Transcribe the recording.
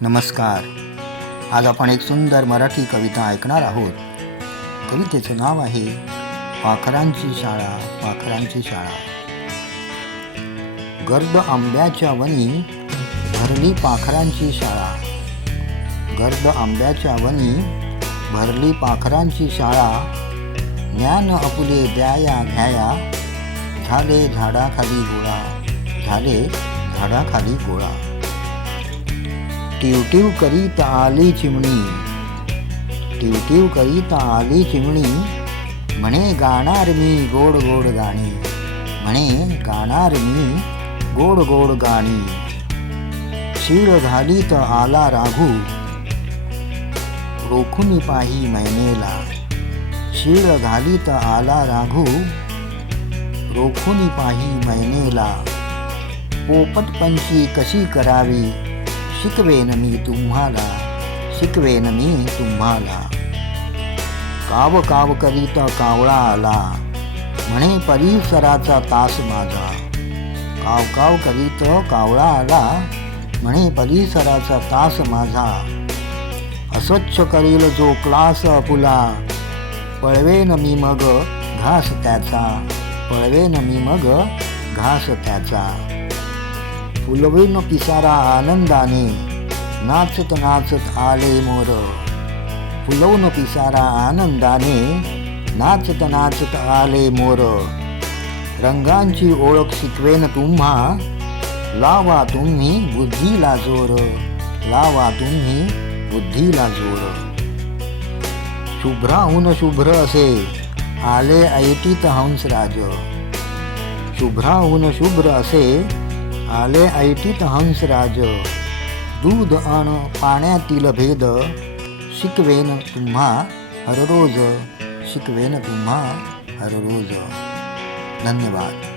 नमस्कार. आज आपण एक सुंदर मराठी कविता ऐकणार आहोत. कवितेचं नाव आहे पाखरांची शाळा पाखरांची शाळा. गर्द आंब्याच्या वनी भरली पाखरांची शाळा. गर्द आंब्याच्या वनी भरली पाखरांची शाळा. ज्ञान अपुले द्याया घ्याया झाले झाडाखाली गोळा झाले झाडाखाली गोळा. टिवटिव करीत आली चिमणी टिवटिव करीत आली चिमणी म्हणे गाणार मी गोड गोड गाणी म्हणे गाणार मी गोड गोड गाणी शीळ तर आला राघू रोखून पाही मैनेला शीळ तर आला राघू रोखून पाही मैनेला पोपट पंची कशी करावी शिकवेन मी तुम्हाला शिकवेन मी तुम्हाला काव काव करीत कावळा आला म्हणे परिसराचा तास माझा काव काव करीत कावळा आला म्हणे परिसराचा तास माझा अस्वच्छ करील जो क्लास अपुला पळवेन मी मग घास त्याचा पळवेन मी मग घास त्याचा फुलवीन पिसारा आनंदाने नाचत नाचत आले मोर. फुलवून पिसारा आनंदाने नाचत नाचत आले मोर. रंगांची ओळख शिकवेन तुम्हा. लावा तुम्ही बुद्धीला जोर. लावा तुम्ही बुद्धीला जोर. शुभ्राहून शुभ्र असे आले ऐटीत हंसराज. शुभ्राहून शुभ्र असे आले ऐटीत हंसराज दूध अण पाण्यातील भेद. शिकवेन तुम्हा हररोज शिकवेन तुम्हा हररोज धन्यवाद.